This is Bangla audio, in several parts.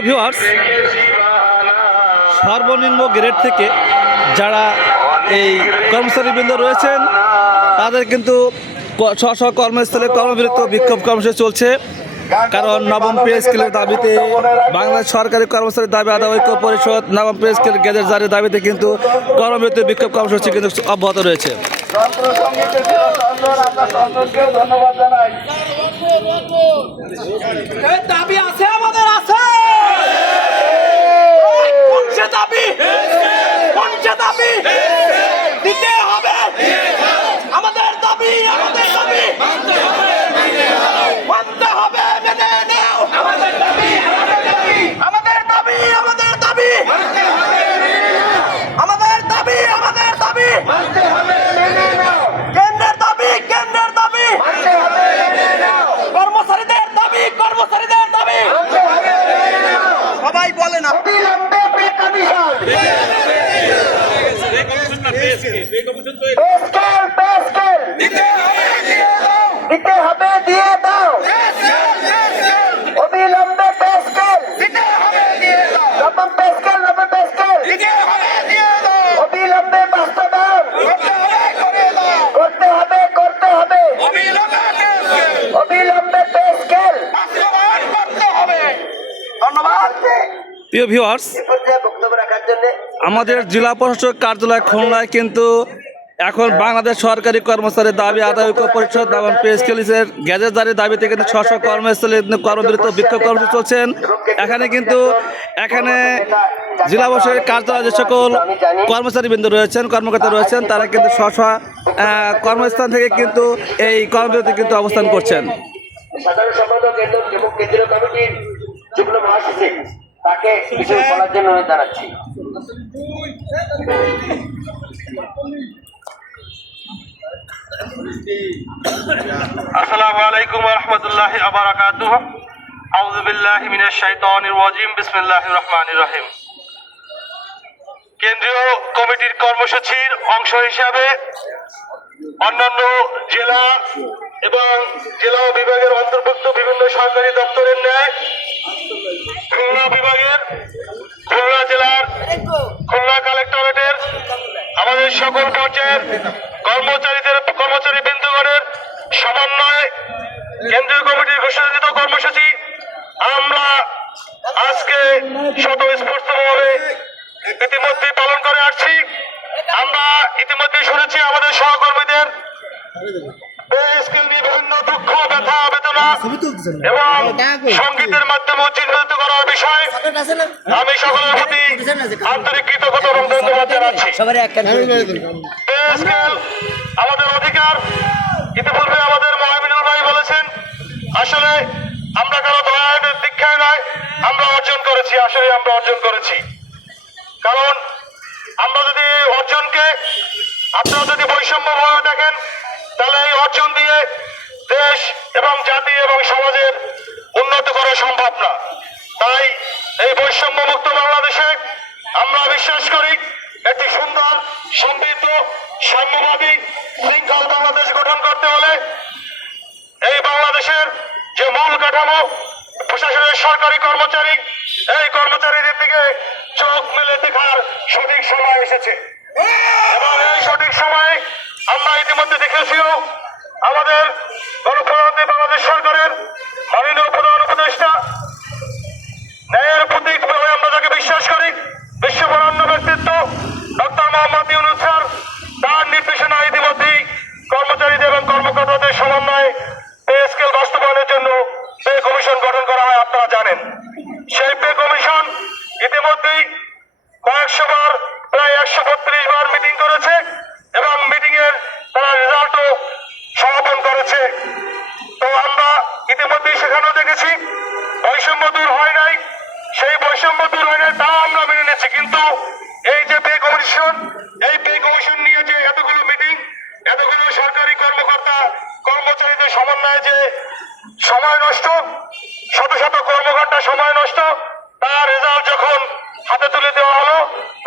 প্রিয় ভিউয়ার্স, সর্বনিম্ন গ্রেড থেকে যারা এই কর্মচারীবৃন্দ রয়েছেন তাদের কিন্তু স্ব কর্মস্থলে কর্মবিরতি বিক্ষোভ কর্মসূচি চলছে। কারণ নবম পে স্কেলের দাবিতে বাংলাদেশ সরকারি কর্মচারীর দাবি আদায় ঐক্য পরিষদ নবম পে স্কেল গেজেট জারির দাবিতে কিন্তু কর্মবিরতি বিক্ষোভ কর্মসূচি কিন্তু অব্যাহত রয়েছে। ধন্যবাদ জানাই। দাবি আছে, আমাদের আছে দাবি, দাবি দিতে হবে। আমাদের দাবি, আমাদের দাবি মানতে হবে, মেনে নাও। আমাদের দাবি, আমাদের দাবি, আমাদের দাবি, আমাদের দাবি আমাদের দাবি, আমাদের দাবি মানতে হবে, মেনে নাও। কেন্দ্রের দাবি, কেন্দ্রের দাবি মানতে হবে, মেনে নাও। কর্মচারীদের দাবি, কর্মচারীদের দাবি মানতে হবে, মেনে নাও। সবাই বলে না অবিলম্বে পে কমিশন, দিতে হবে, দিয়ে দাও। অবিলম্বে পে স্কেল দিতে হবে, দিয়ে দাও। নবম পে স্কেল, নবম পে স্কেল দিতে হবে, দিয়ে দাও। অবিলম্বে বাস্তবায়ন করতে হবে, করতে হবে। অবিলম্বে পে স্কেল বাস্তবায়ন করতে হবে। ধন্যবাদ। প্রিয় ভিউয়ার্স, বক্তব্য রাখার জন্য আমাদের জেলা প্রশাসক কার্যালয় খুলনায় কিন্তু এখন বাংলাদেশ সরকারি কর্মচারীর দাবি আদায় ঐক্য পরিষদ নবম পে স্কেলের গেজেট জারির দাবিতে কিন্তু স্ব কর্মস্থলে কর্মবিরতি বিক্ষোভ কর্মসূচি চলছেন। এখানে কিন্তু জেলা প্রশাসকের কার্যালয়ে যে সকল কর্মচারীবৃন্দ রয়েছেন, কর্মকর্তা রয়েছেন, তারা কিন্তু স্ব কর্মস্থান থেকে কিন্তু এই কর্মবিরতি কিন্তু অবস্থান করছেন। সাধারণ সম্পাদক এবং কেন্দ্রীয় কমিটির যুগ্ম মহাসচিব তাকে কিছু বলার জন্য আমি জানাচ্ছি। আসসালামু আলাইকুম ওয়া রাহমাতুল্লাহি ওয়া বারাকাতুহু। আউযু বিল্লাহি মিনাশ শাইতানির রাজিম। বিসমিল্লাহির রহমানির রহিম। কেন্দ্রীয় কমিটির কর্মসূচির অংশ হিসাবে অন্যান্য জেলা এবং জেলা বিভাগের অন্তর্ভুক্ত বিভিন্ন সরকারি দপ্তরের ন্যায় খুলনা বিভাগের, খুলনা জেলার, খুলনা কালেক্টরেটের আমাদের সকল পর্যায়ের কর্মচারী বৃন্দগণের সমন্বয়ে কেন্দ্রীয় কমিটির ঘোষিত কর্মসূচি আমরা আজকে স্বতঃস্ফূর্তভাবে ইতিমধ্যে পালন করে আসছি। আমরা ইতিমধ্যে শুনেছি আমাদের সহকর্মীদের পে স্কেল নিয়ে বিভিন্ন দুঃখ, ব্যথা, বেদনা এবং সঙ্গীতের মাধ্যমে চিহ্নিত করার বিষয় আমি সকলের প্রতি আন্তরিক কৃতজ্ঞতা এবং ধন্যবাদ জানাচ্ছি। পে স্কেল আমাদের অধিকার। ইতিপূর্বে আমাদের মহাবিনুল ভাই বলেছেন, আসলে আমরা কারো দয়ার দীক্ষায় নয়, আমরা অর্জন করেছি। আসলে আমরা অর্জন করেছি, কারণ আমরা যদি অর্জনকে, আপনারা যদি বৈষম্যভাবে দেখেন, তাহলে এই অর্জন দিয়ে দেশ এবং জাতি এবং সমাজের উন্নত করা সম্ভব না। তাই এই বৈষম্যমুক্ত বাংলাদেশে আমরা বিশ্বাস করি একটি সুন্দর, সমৃদ্ধ, সাম্যবাদী, শৃঙ্খল বাংলাদেশ গঠন করতে হলে এই বাংলাদেশের যে মূল কাঠামো, প্রশাসনের সরকারি কর্মচারী, এই কর্মচারীদের দিকে চোখ মেলে দেখার সঠিক সময় এসেছে। এবং এই সঠিক সময়ে আমরা ইতিমধ্যে দেখেছিও আমাদের গণপ্রজাতন্ত্রী বাংলাদেশ সরকারের মাননীয় প্রধান উপদেষ্টা, ন্যায়ের প্রতীক বলে আমরা যাকে বিশ্বাস করি, বিশ্ববরেণ্য ব্যক্তিত্ব ডক্টর মোহাম্মদ ইউনূস স্যার, তার নির্দেশনা ইতিমধ্যেই কর্মচারীদের এবং কর্মকর্তাদের সমন্বয়ে পে স্কেল বাস্তবায়নের জন্য পে কমিশন গঠন করা হয়। আপনারা জানেন, সেই পে কমিশন ইতিমধ্যেই কয়েকশো বার, প্রায় 132 বার মিটিং করেছে এবং মিটিং এর তারা রেজাল্টও সমাপন করেছে। তো আমরা ইতিমধ্যেই সেখানেও দেখেছি বৈষম্য দূর হয় নাই, সেই বৈষম্য দূর হয় নাই, তাও আমরা মেনে নিচ্ছি। কিন্তু এই যে পে কমিশন, এই পে কমিশন নিয়ে যে এতগুলো মিটিং, এতগুলো সরকারি কর্মকর্তা কর্মচারীদের সমন্বয়ে যে সময় নষ্ট, শত শত কর্মঘণ্টা সময় নষ্ট, তার রেজাল্ট যখন হাতে তুলে দেওয়া হলো,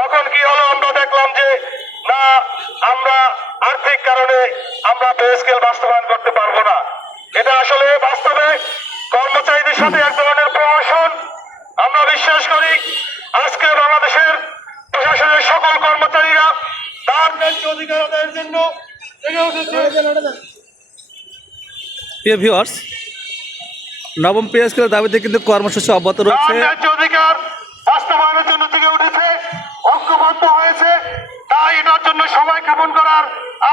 তখন কি হলো? আমরা দেখলাম যে না, আমরা আর্থিক কারণে আমরা পে স্কেল বাস্তবায়ন করতে পারবো না। এটা আসলে বাস্তবে কর্মচারীদের সাথে এক ধরনের প্রহসন আমরা বিশ্বাস করি আজকে বাংলাদেশের প্রশাসনের সকল কর্মচারীরা তার ন্যায্য অধিকার আদায়ের জন্য জেগে উঠেছে। প্রিয় ভিউয়ার্স, নবম পে স্কেলের দাবিতে কিন্তু কর্মসূচি অব্যাহত তার রয়েছে। ন্যায্য অধিকার বাস্তবায়নের জন্য জেগে উঠেছে, ঐক্যবদ্ধ হয়েছে। তাই এটার জন্য সময় ক্ষেপণ করার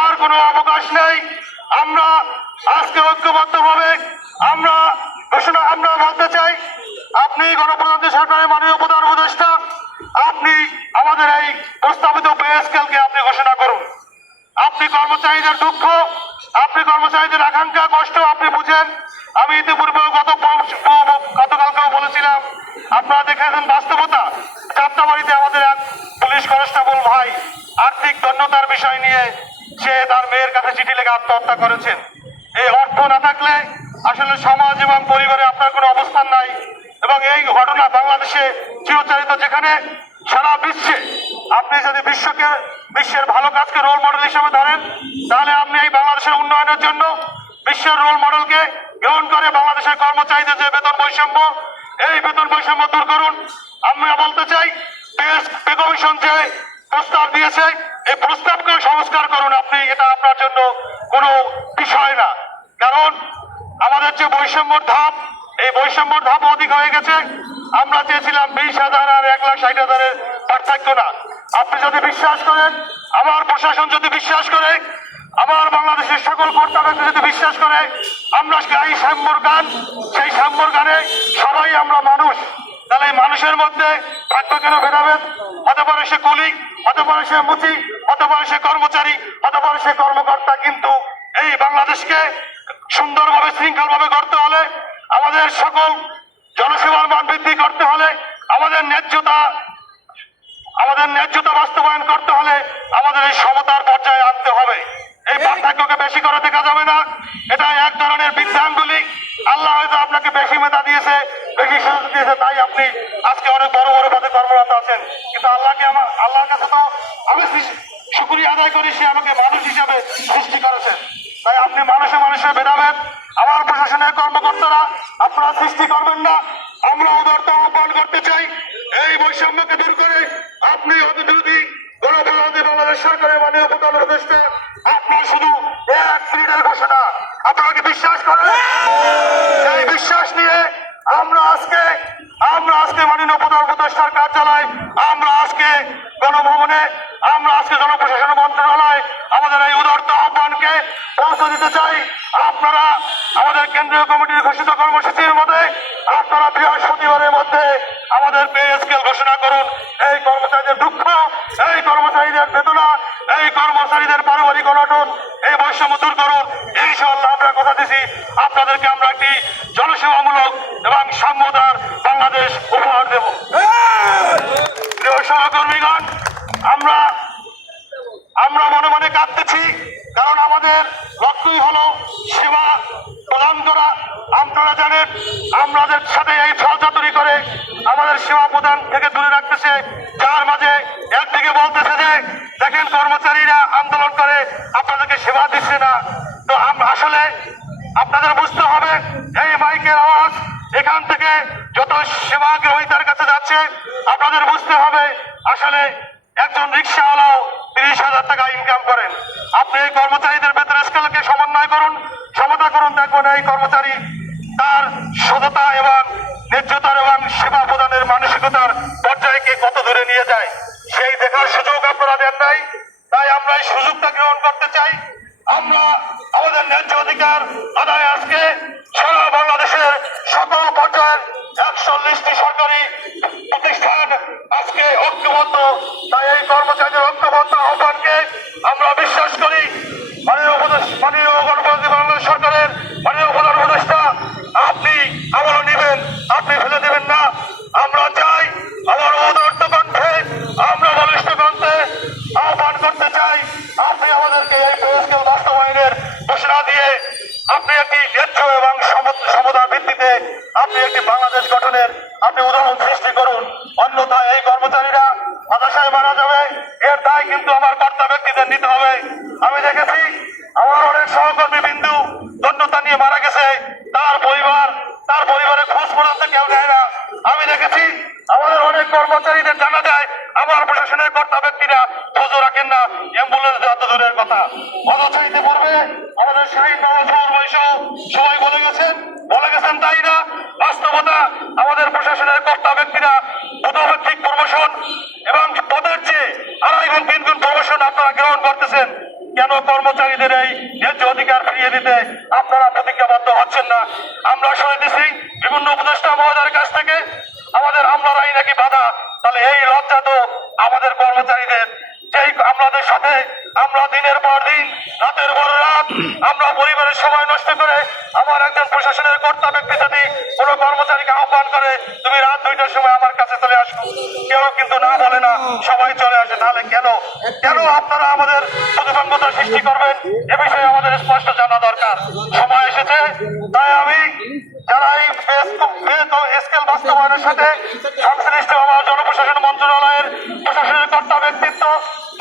আর কোনো অবকাশ নেই। আমরা আজকে ঐক্যবদ্ধভাবে আমরা বলতে চাই, আপনি গণপ্রজাতন্ত্রী সরকারের মাননীয় প্রধান উপদেষ্টা, আপনি আমাদের এই প্রস্তাবিত পে স্কেলকে আপনি ঘোষণা করুন। আপনি কর্মচারীদের দুঃখ, আপনি কর্মচারীদের আকাঙ্ক্ষা কষ্ট আপনি বুঝেন। আমি ইতিপূর্বে গতকালকেও বলেছিলাম, আপনারা দেখেছেন বাস্তবতা। যাত্রাবাড়িতে আমাদের এক পুলিশ কনস্টেবল ভাই আর্থিক দন্যতার বিষয় নিয়ে সে তার মেয়ের কাছে চিঠি লেখে আত্মহত্যা করেছেন। এই অর্থ না থাকলে আসলে সমাজ এবং পরিবারে আপনার কোনো অবস্থান নাই। এবং এই ঘটনা বাংলাদেশে চিরচারিত, যেখানে সারা বিশ্বে আপনি যদি বিশ্বের ভালো কাজকে রোল মডেল হিসেবে ধরেন, তাহলে আপনি এই বাংলাদেশের উন্নয়নের জন্য বিশ্বের রোল মডেলকে গ্রহণ করে বাংলাদেশের কর্মচারীদের যে বেতন বৈষম্য, এই বেতন বৈষম্য দূর করুন। আমরা বলতে চাই, পে কমিশন যে প্রস্তাব দিয়েছে, এই প্রস্তাবকে সংস্কার করুন আপনি। এটা আপনার জন্য কোনো বিষয় না, কারণ আমাদের যে বৈষম্যর ধাপ, এই বৈষম্যর ধাপ অধিক হয়ে গেছে। আমরা চেয়েছিলাম 20,000 আর 1,60,000-এর পার্থক্য না। আপনি যদি বিশ্বাস করেন, আমার প্রশাসন যদি বিশ্বাস করে, আমার বাংলাদেশের সকল কর্তাব্যক্তি যদি বিশ্বাস করে, আমরা গাই সাম্যর গান, সেই সাম্যর গানে সবাই আমরা মানুষ। তাহলে এই মানুষের মধ্যে থাকবে কেন ভেদাভেদ? হতে পারে সে কুলি, হতে পারে সে মুচি, হতে পারে সে কর্মচারী, হতে পারে সে কর্মকর্তা, কিন্তু এই বাংলাদেশকে সুন্দরভাবে শৃঙ্খলভাবে গড়তে হলে, আমাদের সকল জনসেবার মান বৃদ্ধি করতে হলে, আমাদের ন্যায্যতা বাস্তবায়ন করতে হলে আমাদের এই সমতার পর্যায়ে আনতে হবে। এই পার্থক্যকে বেশি করে দেখা যাবে না। এটা এক ধরনের বৃদ্ধাঙ্গুলি। আল্লাহ হয়তো আপনাকে বেশি মেধা দিয়েছে, বেশি সুযোগ দিয়েছে, তাই আপনি আজকে অনেক বড় বড় পদে কর্মরত আছেন। কিন্তু আল্লাহর কাছে তো আমি শুকরিয়া আদায় করি, সে আমাকে মানুষ হিসাবে সৃষ্টি করেছেন। তাই আপনি মানুষে মানুষের ভেদাভেদ আমার প্রশাসনের কর্মকর্তারা আপনারা সৃষ্টি করবেন না। আমরা উদারতা আহ্বান করতে চাই, এই বৈষম্যকে দূর করে আপনি অতিথি গণপ্রজাতন্ত্রী বাংলাদেশ সরকারের মাননীয় প্রধান উপদেষ্টা, আপনার শুধু 1 মিনিটের ঘোষণা, আপনারা কি বিশ্বাস করেন? এই বিশ্বাস নিয়ে আমরা আজকে মাননীয় প্রধান উপদেষ্টার কার্যালয়, আমরা আজকে গণভবনে, আমরা আজকে জনপ্রশাসন মন্ত্রণালয় আমাদের এই উদারতা আহ্বানকে পৌঁছে দিতে চাই। আপনারা আমাদের কেন্দ্রীয় কমিটির ঘোষিত কর্মসূচির মধ্যে আপনারা বৃহস্পতিবারের মধ্যে আমাদের পে স্কেল ঘোষণা করুন। এই কর্মচারীদের দুঃখ, এই কর্মচারীদের বেদনা, এই কর্মচারীদের পারিবারিক অনটন, এই বৈষম্য দূর করুন। ইনশাআল্লাহ আমরা কথা দিচ্ছি, আপনাদেরকে আমরা একটি জনসেবামূলক এবং সাম্যতার বাংলাদেশ উপহার দেব। প্রিয় সহকর্মীগণ, আমরা মনে মনে কাঁদতেছি, কারণ আমাদের লক্ষ্যই হলো সেবা প্রদান করা। আপনারা জানেন, আমাদের সাথে এই ছলচাতুরি করে আমাদের সেবা প্রদান থেকে দূরে রাখতেছে, যার মাঝে একদিকে বলতেছে যে দেখেন কর্মচারীরা আন্দোলন করে আপনাদেরকে সেবা দিচ্ছে না। তো আসলে আপনাদের বুঝতে হবে, এই মাইকের আওয়াজ এখান থেকে যত সেবা গ্রহীতার কাছে যাচ্ছে, আপনাদের বুঝতে হবে আসলে একজন রিক্সাওয়ালাও 30,000 টাকা ইনকাম করেন। আপনি এই কর্মচারীদের বেতন স্কেলকে সমন্বয় করুন, সমতা করুন, দেখুন এই কর্মচারী তার সততা এবং ন্যায্যতার এবং সেবা প্রদানের মানসিকতার পর্যায়কে কত দূরে নিয়ে যায়, সেই দেখার সুযোগ আপনারা দেন নাই। তাই আমরা এই সুযোগটা গ্রহণ করতে চাই। আমরা আমাদের ন্যায্য অধিকার আদায় আজকে সারা বাংলাদেশের সকল পর্যায়ের 140টি সরকারি প্রতিষ্ঠান আজকে ঐক্যবদ্ধ। তাই এই কর্মচারীদের ঐক্যবদ্ধ আহ্বানকে আমরা বিশ্বাস করি। মাননীয় গণপ্রজাতন্ত্রী বাংলাদেশ সরকারের মাননীয় প্রধান উপদেষ্টা, আপনি আমল নেবেন, আপনি ফেলে দেবেন না। আমরা চাই আমার উদারত কণ্ঠে, আমরা বলিষ্ঠ কণ্ঠে আহ্বান করতে চাই, আপনি আমাদেরকে এই পে স্কেল বাস্তবায়নের ঘোষণা দিয়ে আপনি একটি ন্যায্য এবং সমতার ভিত্তিতে আপনি একটি বাংলাদেশ গঠনের আপনি উদাহরণ সৃষ্টি করুন। অন্যথায় এই কর্মচারীরা হতাশায় মারা যাবে, এর দায় কিন্তু আমার কর্তা ব্যক্তিদের নিতে হবে। আমি দেখেছি আমার অনেক সহকর্মী বিন্দু দণ্ডতা নিয়ে মারা গেছে, তার পরিবারের খোঁজ পর্যন্ত কেউ নেয় না। আমি দেখেছি কথা। অথচ ইতিপূর্বে আমাদের শহীদ নওয়াজ বৈশও সবাই বলে গেছেন তাই না? বাস্তবতা আমাদের প্রশাসনের কর্তা ব্যক্তিরা পদভিত্তিক প্রমোশন এবং পদের চেয়ে 2.5 গুণ 3 গুণ প্রমোশন আপনারা গ্রহণ করতেছেন। কেন কর্মচারীদের এই ন্যায্য অধিকার ফিরিয়ে দিতে আপনারা প্রতিজ্ঞাবদ্ধ হচ্ছেন না? আমরা শুনেছি বিভিন্ন উপদেষ্টা মহোদয়ের কাছ থেকে আমাদের আমলারাই নাকি বাধা। তাহলে এই লজ্জা তো আমাদের কর্মচারীদের, যেই আমাদের সাথে আমরা দিনের পর দিন রাতের পর রাত আমরা পরিবারের সময় নষ্ট করে, আমার একজন প্রশাসনের কর্তা ব্যক্তি যদি কোনো কর্মচারীকে আহ্বান করে তুমি রাত 2টার সময় আমার কাছে চলে আসো, কেউ কিন্তু না বলে না, সবাই চলে আসে। তাহলে কেন আপনারা আমাদের প্রতিবন্ধকতা সৃষ্টি করবেন? এ বিষয়ে আমাদের স্পষ্ট জানা দরকার। সময় এসেছে, তাই আমি যারা এই স্কেল বাস্তবায়নের সাথে সংশ্লিষ্ট আমার জনপ্রশাসন মন্ত্রণালয়ের প্রশাসনের কর্তা ব্যক্তিত্ব,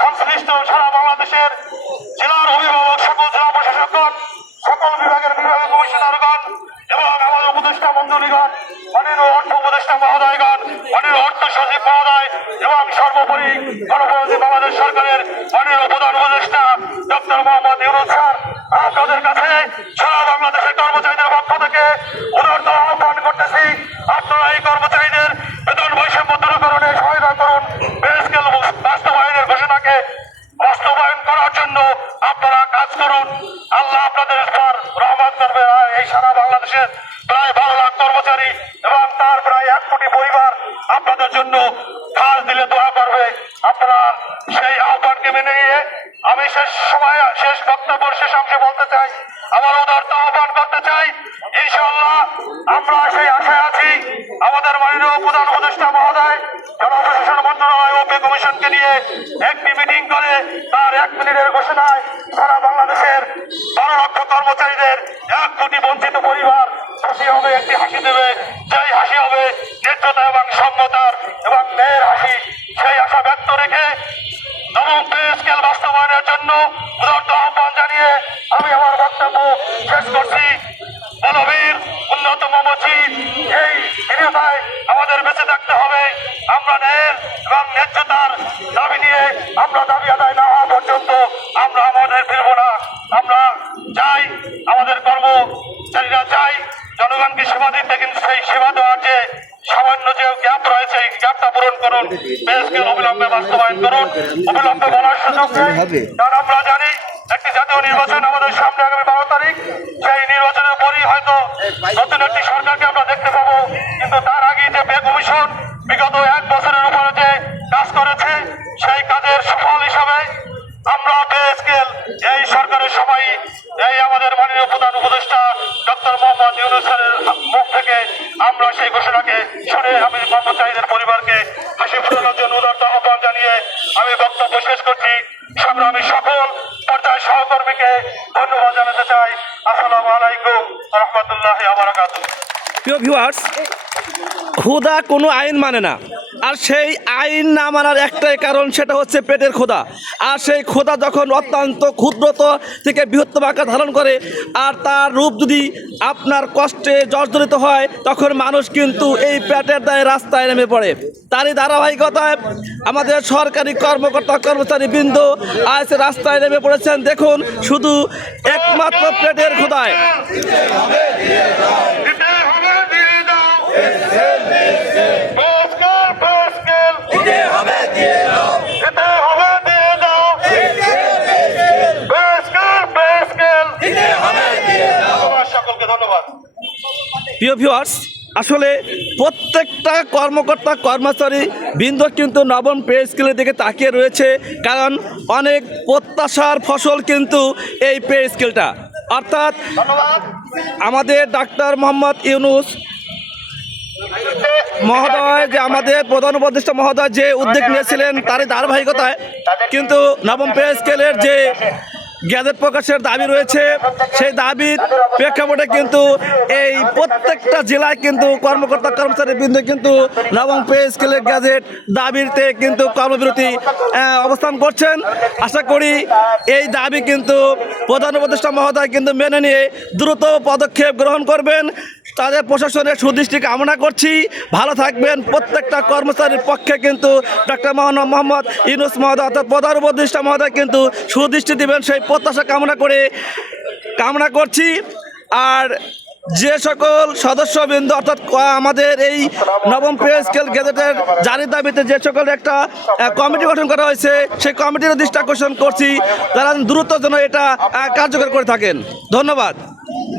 সংশ্লিষ্ট সারা বাংলাদেশের জেলার অভিভাবক, সকল জেলা প্রশাসকগণ, সকল বিভাগের বিভাগীয় কমিশনারগণ এবং আমাদের উপদেষ্টা মন্ডলীগণ, মাননীয় অর্থ উপদেষ্টা মহোদয়গণ, মাননীয় অর্থ সচিব মহোদয় এবং সর্বোপরি গণপ্রজাতন্ত্রী বাংলাদেশ সরকারের মাননীয় প্রধান উপদেষ্টা ডক্টর মোহাম্মদ ইউনূস স্যার, আপনাদের কাছে সারা বাংলাদেশের কর্মচারীদের পক্ষ থেকে উদারত আহ্বান করতেছি, আপনারা এই কর্মচারীদের বেতন বৈষম্য দূরীকরণে সহায়তা করুন। পে স্কেল বাস্তবায়নের ঘোষণাকে বাস্তবায়ন করার জন্য আপনারা কাজ করুন। আল্লাহ আপনাদের উপর রহমত করবে। আর এই সারা বাংলাদেশের প্রায় 12 লাখ কর্মচারী এবং তার প্রায় 1 কোটি পরিবার আপনাদের জন্য কাজ দিলে দোয়া করবে। আপনারা সেই আহ্বানকে মেনে নিয়ে আমি শেষ বক্তব্যের শেষ অংশে বলতে চাই, আমার উদারতা আহ্বান করতে চাই, ইনশাআল্লাহ আমরা সেই আশায় আছি আমাদের মাননীয় প্রধান উপদেষ্টা মহোদয় জনপ্রশাসন মন্ত্রণালয় ও পে কমিশনকে নিয়ে একটি মিটিং করে তার 1 মিনিটের ঘোষণায় সারা বাংলাদেশের 12 লক্ষ কর্মচারীদের 1 কোটি বঞ্চিত পরিবার খুশি হবে, একটি হাসি দেবে, যেই হাসি হবে ন্যায্যতা এবং সম্মতার এবং ন্যায়ের হাসি। সেই আশা ব্যক্ত রেখে নবম পে স্কেল বাস্তবায়নের জন্য উদারত আহ্বান জানিয়ে আমি আমার বক্তব্য শেষ করছি। বলবীর উন্নত মমচিত এই দৃঢ়তায় আমাদের বেঁচে থাকতে হবে। আমরা ন্যায়ের এবং ন্যায্যতার দাবি নিয়ে আমরা দাবি আদায় না হওয়া পর্যন্ত আমরা আমাদের ফিরব না। আমরা চাই, আমাদের কর্মচারীরা চাই জনগণকে সেবা দিতে, কিন্তু সেই সেবা দেওয়ার যে সামান্য যে গ্যাপ রয়েছে এই গ্যাপটা পূরণ করুন। পে স্কেল অবিলম্বে বাস্তবায়ন করুন। অবিলম্বে বলার সুযোগ নেই, কারণ আমরা জানি একটি জাতীয় নির্বাচন আমাদের সামনে আগামী 12 তারিখ। সেই নির্বাচনের পরই হয়তো নতুন একটি সরকারকে আমরা দেখতে পাবো, কিন্তু তার আগে যে পে কমিশন বিগত 1 বছরের উপরে যে কাজ করেছে সেই কাজের সুফল হিসাবে আমরা পে স্কেল এই সরকারের সময় এই আমাদের মাননীয় প্রধান উপদেষ্টা ডক্টর মোহাম্মদ ইউনূস স্যারের মুখ থেকে আমরা সেই ঘোষণাকে শুনে আমি কর্মচারীদের পরিবারকে হাসি ফোটানোর জন্য উদারত আহ্বান জানিয়ে আমি বক্তব্য শেষ করছি। সংগ্রামী সকল পর্যায়ের সহকর্মীকে ধন্যবাদ জানাতে চাই। আসসালামু আলাইকুম ওয়া রাহমাতুল্লাহি ওয়া বারাকাতুহু। প্রিয় ভিউয়ার্স, ক্ষুধা কোনো আইন মানে না, আর সেই আইন না মানার একটাই কারণ, সেটা হচ্ছে পেটের ক্ষুধা। আর সেই ক্ষুধা যখন অত্যন্ত ক্ষুদ্রত থেকে বৃহত্তম আকার ধারণ করে আর তার রূপ যদি আপনার কষ্টে জর্জরিত হয়, তখন মানুষ কিন্তু এই পেটের দায়ে রাস্তায় নেমে পড়ে। তারই ধারাবাহিকতায় আমাদের সরকারি কর্মকর্তা কর্মচারী বৃন্দ আজ রাস্তায় নেমে পড়েছেন। দেখুন, শুধু একমাত্র পেটের ক্ষুধায়। সকলকে ধন্যবাদ। প্রিয় ভিউয়ার্স, আসলে প্রত্যেকটা কর্মকর্তা কর্মচারী বৃন্দ কিন্তু নবম পে স্কেলের দিকে তাকিয়ে রয়েছে, কারণ অনেক প্রত্যাশার ফসল কিন্তু এই পে স্কেলটা। অর্থাৎ আমাদের ডাক্তার মোহাম্মদ ইউনূস মহোদয়, যে আমাদের প্রধান উপদেষ্টা মহোদয় যে উদ্যোগ নিয়েছিলেন, তারই ধারাবাহিকতায় কিন্তু নবম পে স্কেলের যে গ্যাজেট প্রকাশের দাবি রয়েছে, সেই দাবির প্রেক্ষাপটে কিন্তু এই প্রত্যেকটা জেলায় কিন্তু কর্মকর্তা কর্মচারী বৃন্দ কিন্তু নবম পে স্কেলের গ্যাজেট দাবিতে কিন্তু কর্মবিরতি অবস্থান করছেন। আশা করি এই দাবি কিন্তু প্রধান উপদেষ্টা মহোদয় কিন্তু মেনে নিয়ে দ্রুত পদক্ষেপ গ্রহণ করবেন। তাদের প্রশাসনের সুদৃষ্টি কামনা করছি। ভালো থাকবেন। প্রত্যেকটা কর্মচারীর পক্ষে কিন্তু ডক্টর মোহাম্মদ ইউনূস মহোদয় অর্থাৎ প্রধান উপদেষ্টা মহোদয় কিন্তু সুদৃষ্টি দিবেন সেই প্রত্যাশা কামনা করছি। আর যে সকল সদস্যবৃন্দ অর্থাৎ আমাদের এই নবম পে স্কেল গেজেটের জারির দাবিতে যে সকল একটা কমিটি গঠন করা হয়েছে সেই কমিটির দৃষ্টি আকর্ষণ করছি, তারা দ্রুত যেন এটা কার্যকর করে থাকেন। ধন্যবাদ।